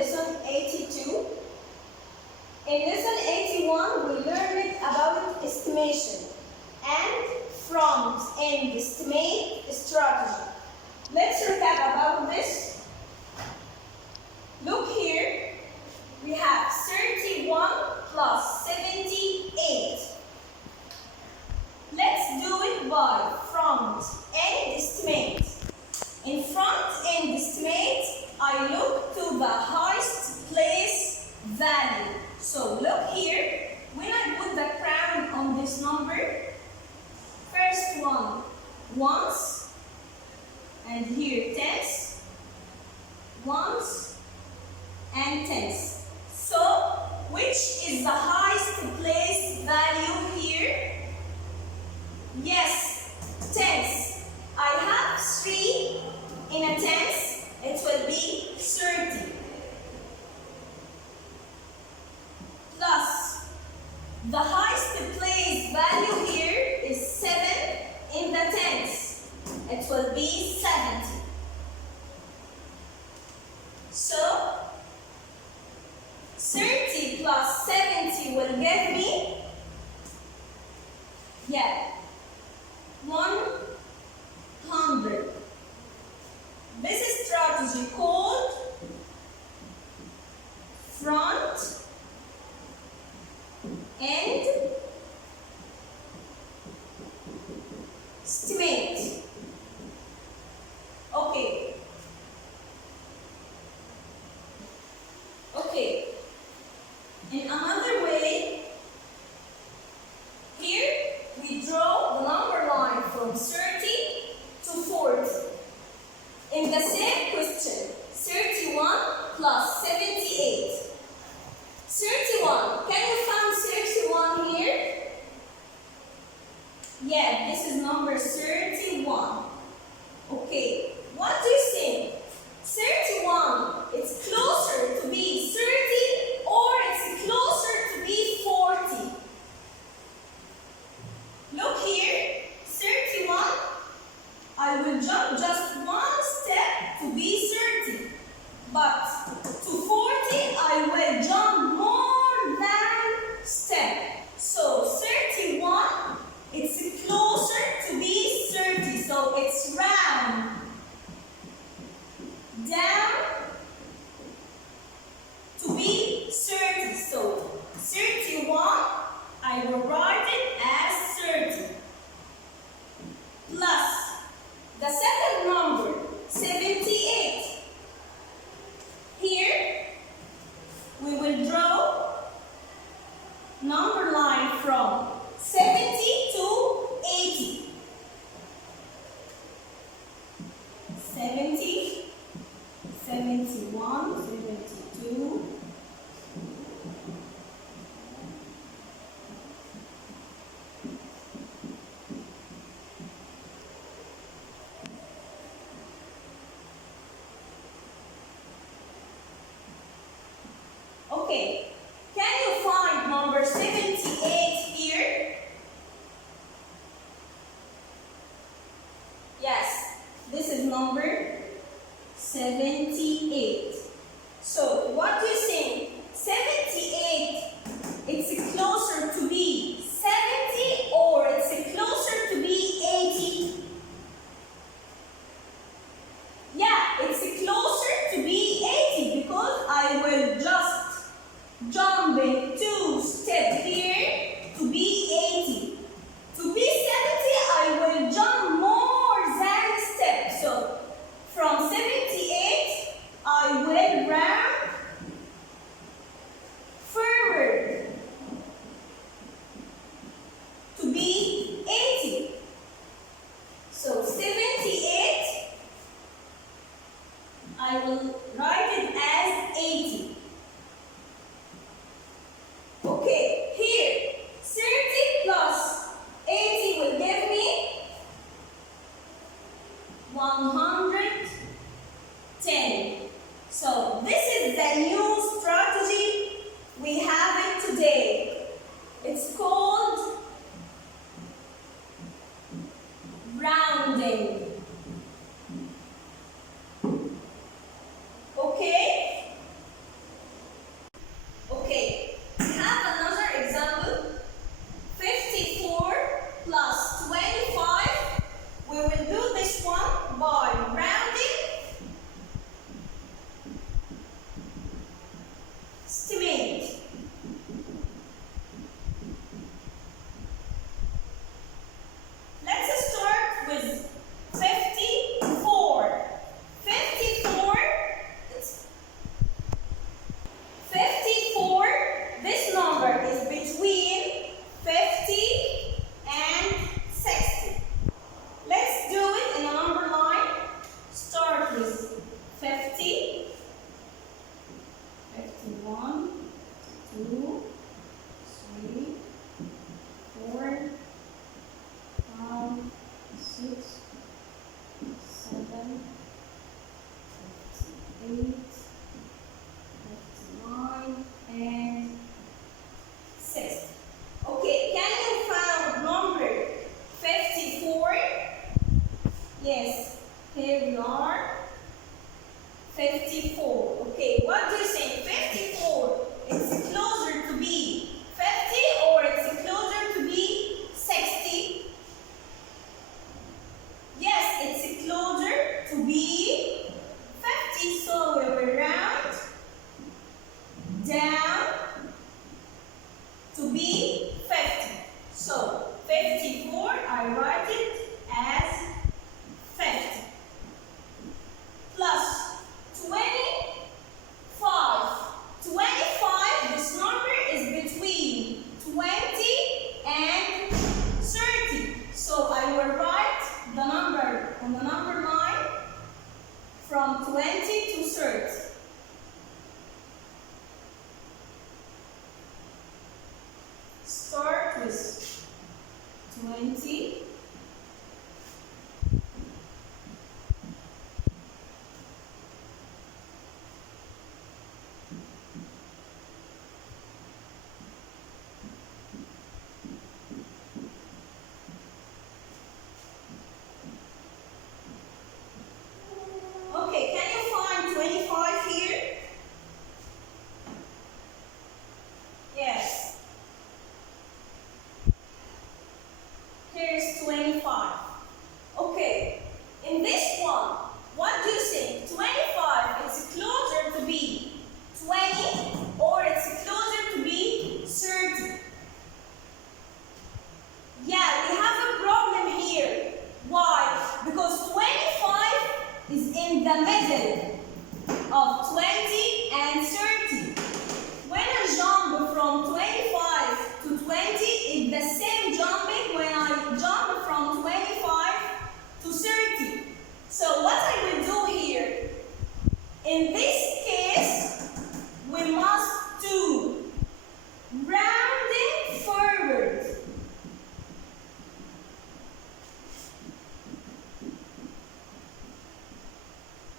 lesson 82. In lesson 81, we learned about estimation and front-end estimate strategy. Let's recap about this. Look here, we have 31 plus 78. Let's do it by front-end estimate. In front-end estimate, I look to the highest place value. So look here, when I put the crown on this number, first one ones, and here tens, ones, and tens. So, which is the highest place value here? Yes, tens. I have 3 in a tens, it will be 30. Plus, the highest place value here is 7 in the tens, it will be 70. So, 30 plus 70 will give me, 100. This is strategy called front end estimate. Okay. In another way, here we draw the number line from 30 to 40. In the same question, 31 plus 78. 31, can you find 31 here? Yeah, this is number 31. Okay, what do you think? 31, it's closer to be 30 or it's closer to be 40? Look here, 31, I will jump just one step to be 30. But to 40, I will jump more than step. So 31, it's closer to be 30. So it's round. Down to be 30. So 31, I will write it as 30. Plus the second number, 78. Here, we will draw number line from 70 to 80. 70, 71, 72. Okay, can you find number 78 here? Yes, this is number 78. So, what do you think? 78, it's closer to be 70 or it's closer to be 80? Yeah, it's closer to be 80 because I will just jumping 2 steps here to be 80. To be 70, I will jump more than a step. So, from 78, I will round forward to be 80. So, 78, I will write it as 80. Okay, here, 30 plus 80 will give me 110. So, this is the new strategy we have it today. It's called rounding. 20. Okay, can you find 25 here? Yes. Here's 25. Okay, in this one, what do you think? 25 is closer to be 20 or it's closer to be 30? Yeah, we have a problem here. Why? Because 25 is in the middle of 20 and 30. When I jump from 25 to 20, it's the same jumping when I jump from 25 to 30. So what I will do here, in this case, we must do rounding forward.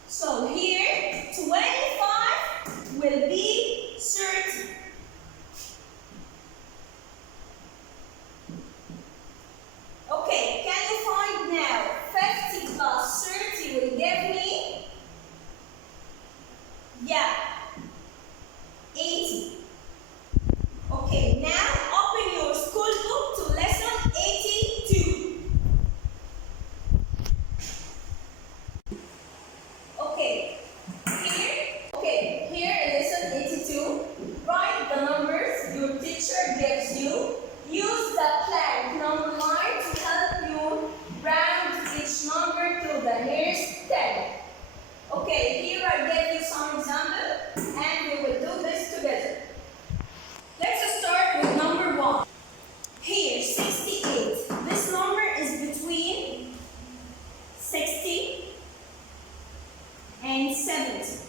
So here, 25 will be 30. Okay, can you find now 50 plus 30 will give me? Yeah, 80. Okay, now open your school book to lesson 82. Here is lesson 82. Write the numbers your teacher gives you. Use the blank number line to help you round each number to the nearest 10. Okay, here I gave you some examples and we will do this together. Let's start with number 1. Here, 68. This number is between 60 and 70.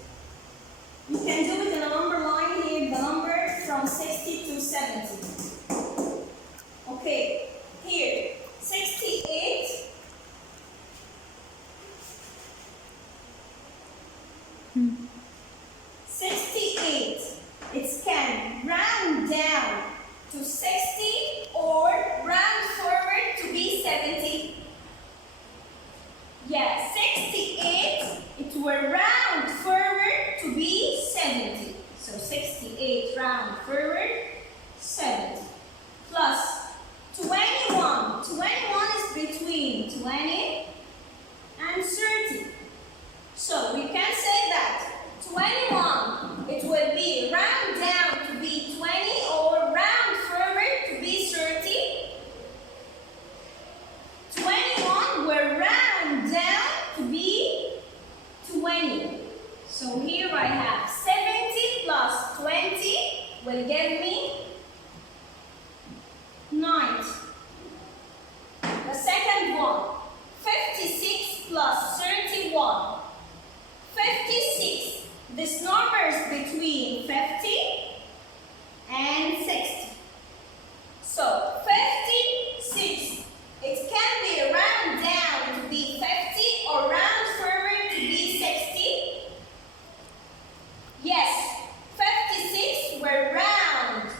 You can do it in a number line here, the number from 60 to 70. Okay, here, 68. Hmm. 68. It can round down to 60 or round forward to be 70. Yeah, 68, it will round forward to be 70. So 68 round forward, 70. Plus 21. 21 is between 20 and 30. So we can say that 21, it will be round down to be 20 or round forward to be 30. 21 will round down to be 20. So here I have 70 plus 20 will give me 90. The second one, 56 plus 31. 56. This number is between 50 and 60. So 56. It can be round down to be 50 or round forward to be 60. Yes, 56 will round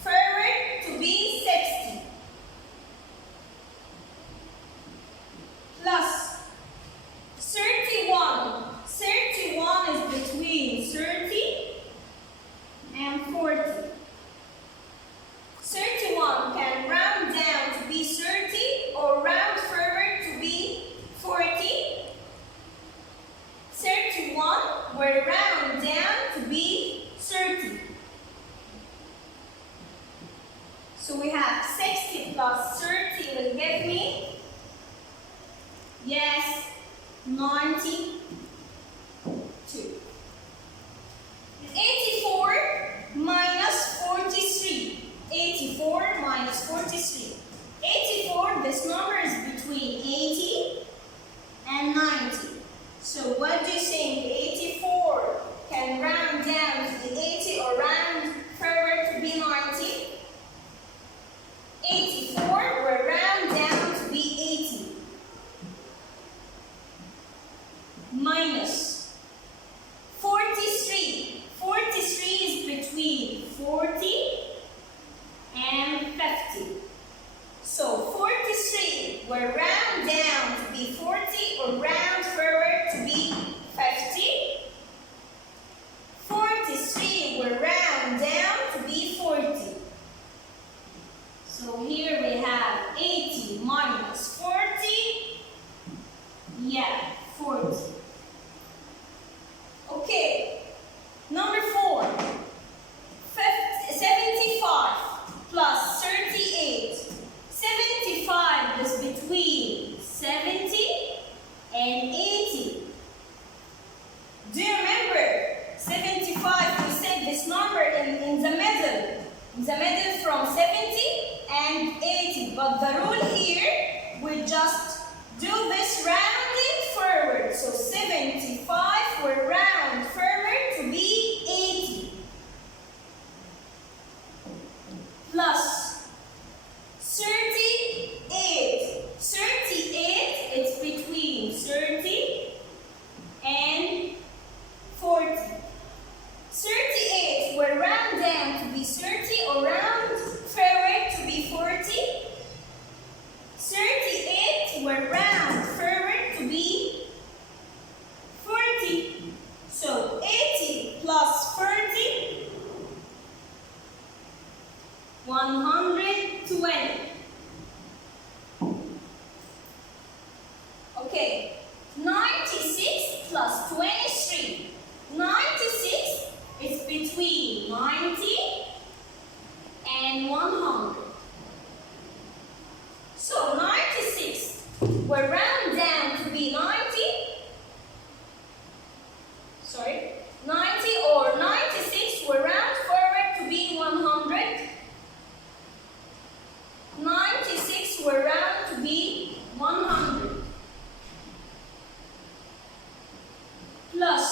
forward to be 60. Plus 31. 31 is between 30 and 40. 31 can round down to be 30 or round forward to be 40. 31 will round down to be 30. So we have 60 plus 30 will give me, yes, 92. 84 minus 43. 84 minus 43. 84, this number is between 80 and 90. So what do you think? 84 can round down to the 80 or round forward to be 90? 84 will round down minus 43. 43 is between 40 and 50. So 43 will round down to be 40 or round forward to be 50. 43 will round down to be 40. So here we have 80 minus 40. Yeah, 40. Okay, number 4. 75 plus 38. 75 is between 70 and 80. Do you remember 75? We said this number in the middle. In the middle from 70 and 80. But the rule here, we just do this rounding forward. So 75 will round forward to be 80. Plus 38. 38 is between 30 and 40. 38 will round down to be 30 or round forward to be 40. 38 will round forward to be 40. So 80 plus 40, 120. Okay, 96 plus 23. 96 is between 90 and 100. So 96 will round down to be 90. Sorry, 90 or 96 will round forward to be 100. 96 will round to be 100. Plus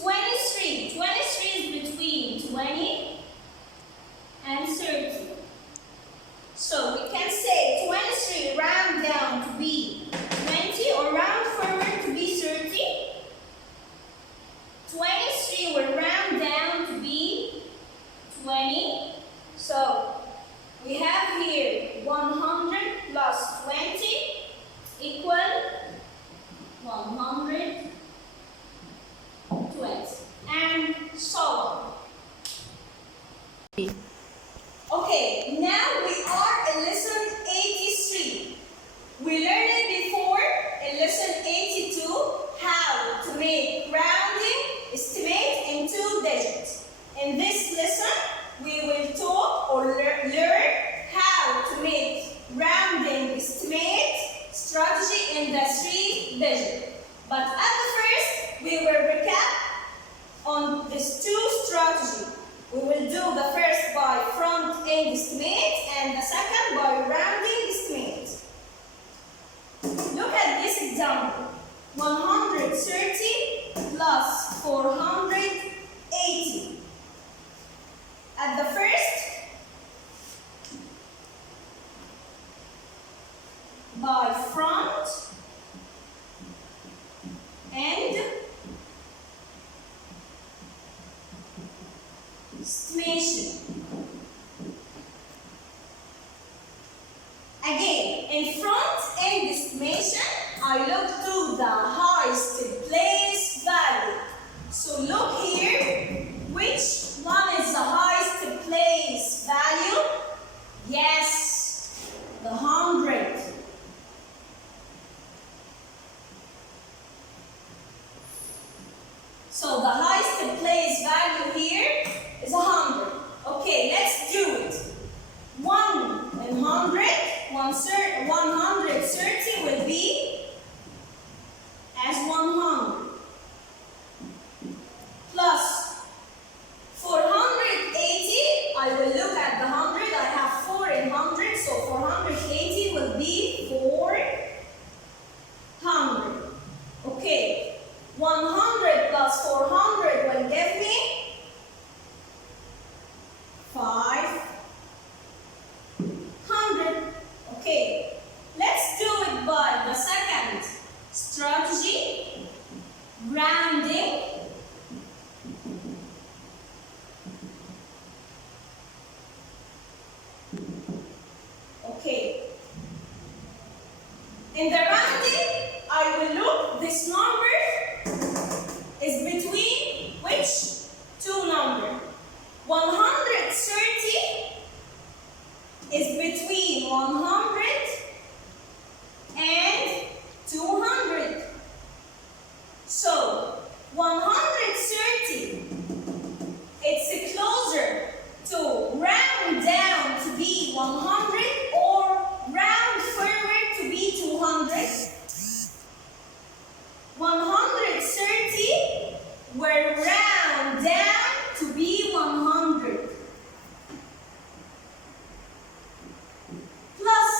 23. 23 is between 20 and 30. So we can say 23 round down to be 20 or round forward to be 30. 23 will round down to be 20. So we have here 100 plus 20 equal 120. And so on. Okay, now we are in lesson 83. We learned it before in lesson 82 how to make rounding estimate in 2 digits. In this lesson, we will talk or learn how to make rounding estimate strategy in the 3 digits. But at the first, we will recap on these 2 strategies. We will do the first by front end estimate and the second by rounding estimate. Look at this example. 130 plus 480. At the first, by front end estimation. Again, in front end estimation, I look to the highest place value. So look here, which one is the highest place value? Yes, the 100. So the highest place value here is 100. Okay, let's do it. 130 will be as 100. Plus 480, I will look at the 100. I have 4 in 100, so 480 will be 400. Okay, 100 plus 400 will give me 500. Okay, let's do it by the second strategy. rounding. Okay. In the rounding, I will look, this number is between which two numbers? 130 is between 100 and 200. So 130, it's closer to round down to be 100 or round forward to be 200. 130 will round down to be 100. Plus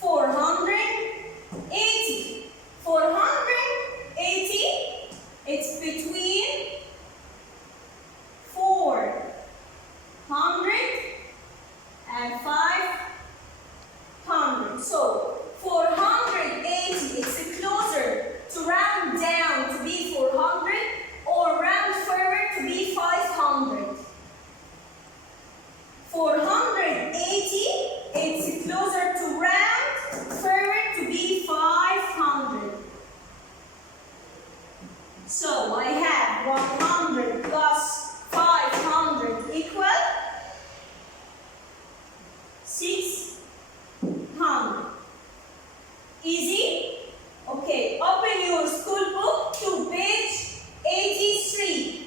480. 480, it's between 400 and 500. So 480, it's closer to round down to be 400 or round forward to be 500. 480, it's closer to round forward to be 500. So I have 100 plus 500 equal 600. Easy? Okay, open your school book to page 83.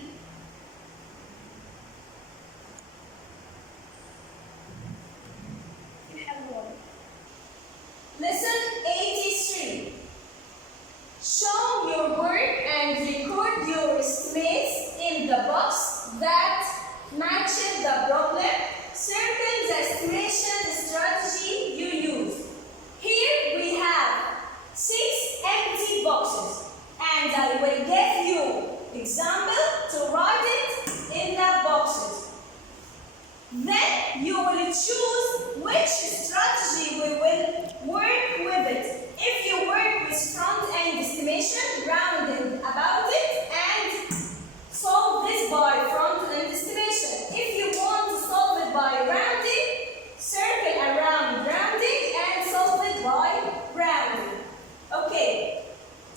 Lesson 83. Show your work and record your estimates in the box that matches the problem. Circle the estimation strategy you use. Here we have 6 empty boxes, and I will give you example to write it in the boxes. Then you will choose which strategy we will work with it. If you work with front-end estimation, rounding about it and solve this by front-end estimation. If you want to solve it by rounding, circle around rounding and solve it by rounding. Okay,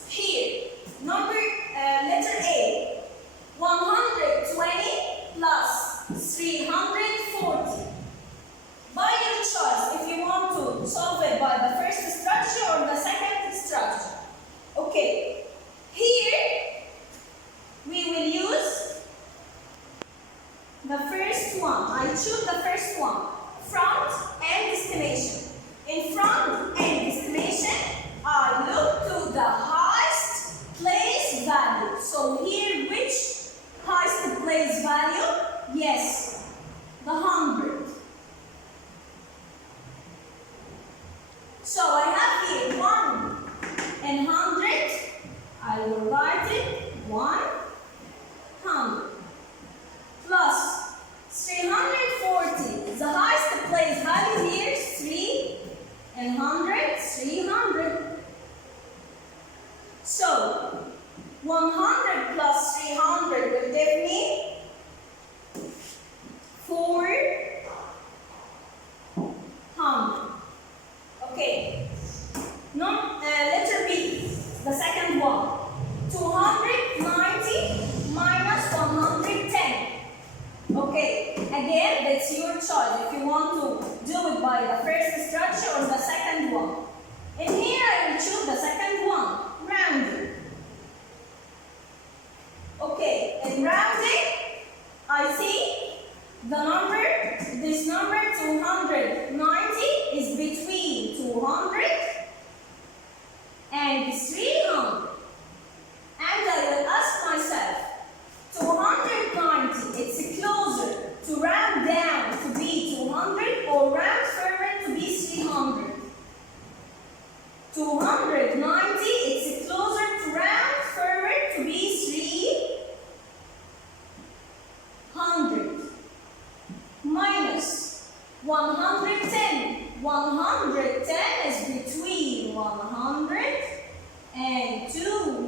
here, letter A, 120 plus 340. By your choice, if you want to solve it by the first strategy or the second strategy. Okay, here we will use the first one. I choose the first one, front-end estimation. In front-end estimation, I look to the highest place value. So here, which highest place value? Yes, the 100. So I have here 1 and 100. I will write it 100 plus 340. The highest place value here is 3 and 100, 300. So 100 plus 300 will give me 400. Okay. Letter B, the second one. 290 minus 110. Okay. Again, that's your choice. If you want to do it by the first strategy or the second one. In here, I will choose the second one, rounding. Okay. In rounding, I see the number, this number 290 is between 200 and 300. And I will ask myself, 290, it's closer to round down to be 200 or round forward to be 300. 290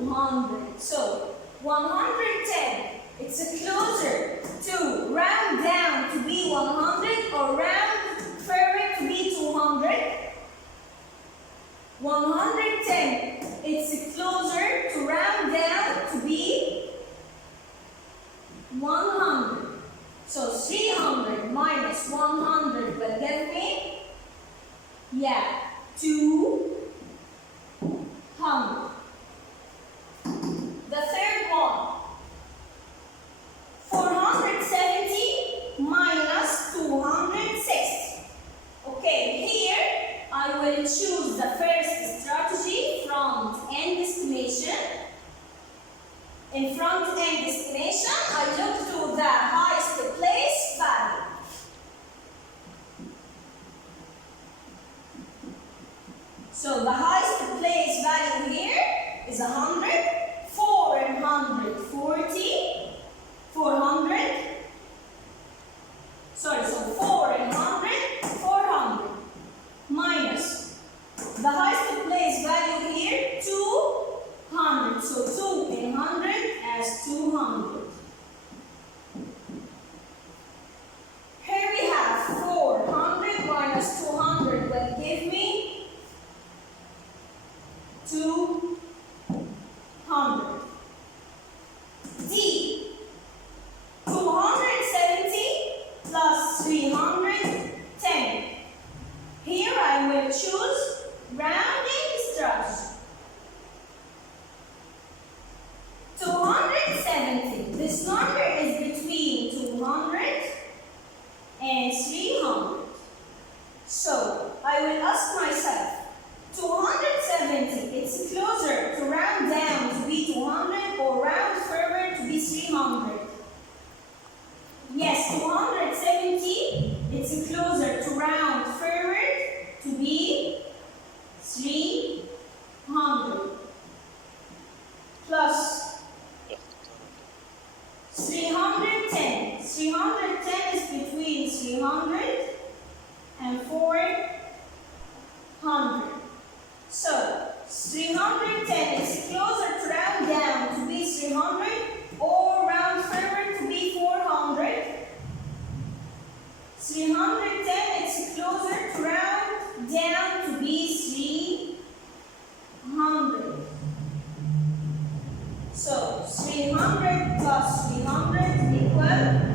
200. So 110. It's closer to round down to be 100 or round further to be 200. 110. It's closer to round down to be 100. So 300 minus 100 will give me, 200. The third one, 470 minus 260. Okay, here I will choose the first strategy, front end estimation. In front end estimation, I look to the highest place value. So the highest place value here is 100, 440, 400. Sorry, so 400, 400 minus the highest place value here, 200. So 2 in 100 as 200. Here we have 400 minus 200 will give me 200. D. 270 plus 310. Here I will choose rounding strategy. 270. This number is between 200 and 300. So I will ask myself, 270, it's closer to round down to be 200 or round further to be 300? Yes, 270, it's closer to round forward to be 300 plus 310. 310 is between 300 and 400. So 310 is closer to round down to be 300 or round forward to be 400. 310 is closer to round down to be 300. So 300 plus 300 equal